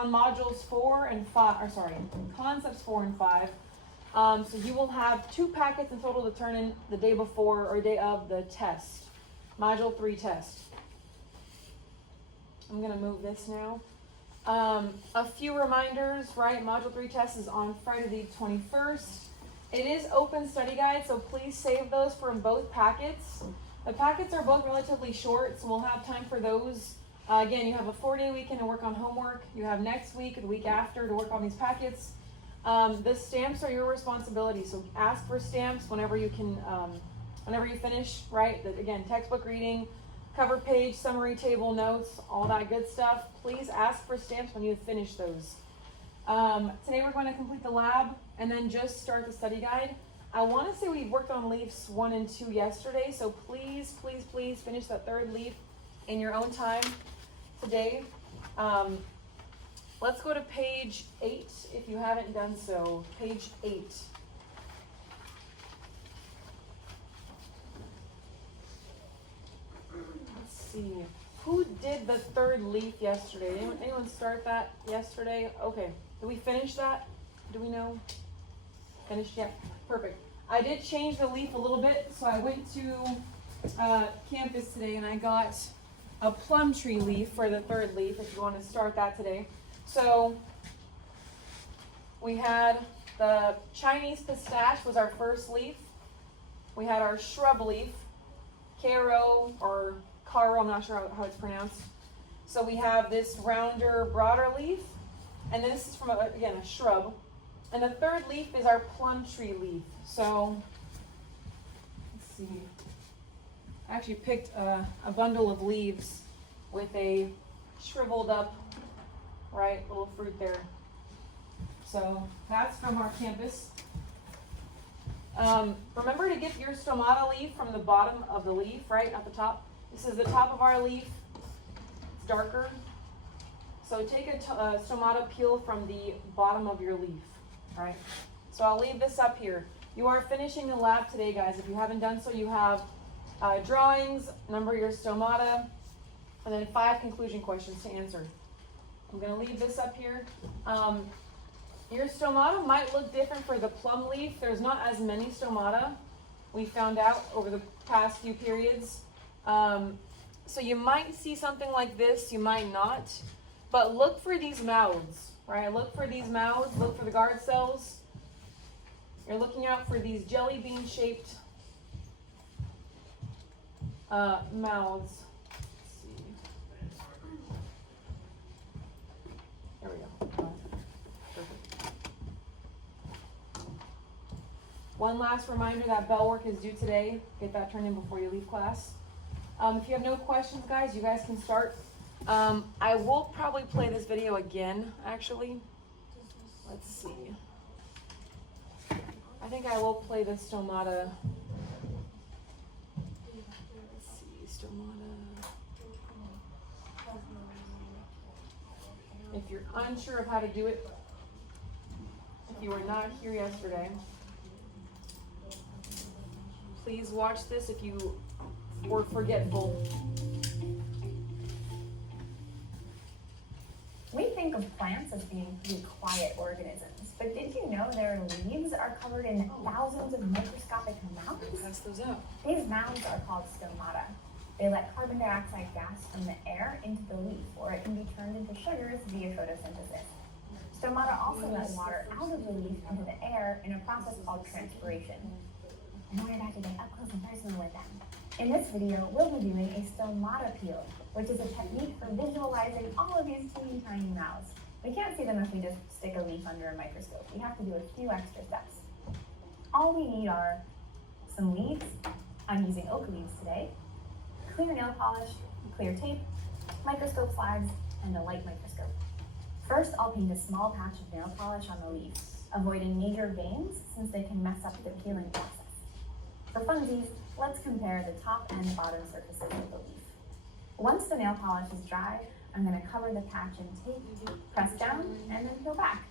on modules 4 and 5, or sorry, concepts 4 and 5. So you will have 2 packets in total to turn in the day before or day of the test, module 3 test. I'm gonna move this now. A few reminders, right? Module 3 test is on Friday the 21st. It is open study guide, so please save those from both packets. The packets are both relatively short, so we'll have time for those. Again, you have a 4-day weekend to work on homework. You have next week, the week after, to work on these packets. The stamps are your responsibility, so ask for stamps whenever you can, whenever you finish, right? Again, textbook reading, cover page, summary table, notes, all that good stuff. Please ask for stamps when you finish those. Today we're going to complete the lab and then just start the study guide. I want to say we worked on leafs 1 and 2 yesterday, so please, please, please finish that 3rd leaf in your own time today. Let's go to page 8 if you haven't done so. Page 8. Let's see. Who did the 3rd leaf yesterday? Anyone start that yesterday? Okay. Did we finish that? Do we know? Finished yet? Perfect. I did change the leaf a little bit, so I went to campus today and I got a plum tree leaf for the 3rd leaf if you want to start that today. So we had the Chinese pistache was our 1st leaf. We had our shrub leaf, caro or caro, I'm not sure how it's pronounced. So we have this rounder, broader leaf, and this is from, again, a shrub. And the 3rd leaf is our plum tree leaf. So let's see. I actually picked a bundle of leaves with a shriveled up, right, little fruit there. So that's from our campus. Remember to get your stomata leaf from the bottom of the leaf, right at the top. This is the top of our leaf. It's darker. So take a stomata peel from the bottom of your leaf, right? So I'll leave this up here. You are finishing the lab today, guys. If you haven't done so, you have drawings, number your stomata, and then 5 conclusion questions to answer. I'm going to leave this up here. Your stomata might look different for the plum leaf. There's not as many stomata, we found out over the past few periods. So you might see something like this, you might not. But look for these mouths, right? Look for these mouths, look for the guard cells. You're looking out for these jelly bean shaped mouths. There we go. Perfect. One last reminder that bell work is due today. Get that turned in before you leave class. If you have no questions, guys, you guys can start. I will probably play this video again, actually. Let's see. I think I will play the stomata. Let's see, stomata. If you're unsure of how to do it, if you were not here yesterday, please watch this if you were forgetful. We think of plants as being pretty quiet organisms, but did you know their leaves are covered in thousands of microscopic mounds? Pass those out. These mounds are called stomata. They let carbon dioxide gas from the air into the leaf, or it can be turned into sugars via photosynthesis. Stomata also let water out of the leaf into the air in a process called transpiration. And I wanted to get up close and personal with them. In this video, we'll be doing a stomata peel, which is a technique for visualizing all of these teeny tiny mouths. We can't see them if we just stick a leaf under a microscope. We have to do a few extra steps. All we need are some leaves. I'm using oak leaves today, clear nail polish, clear tape, microscope slides, and a light microscope. First, I'll paint a small patch of nail polish on the leaf, avoiding major veins since they can mess up the peeling process. For funsies, let's compare the top and bottom surfaces of the leaf. Once the nail polish is dry, I'm going to cover the patch in tape, press down, and then peel back.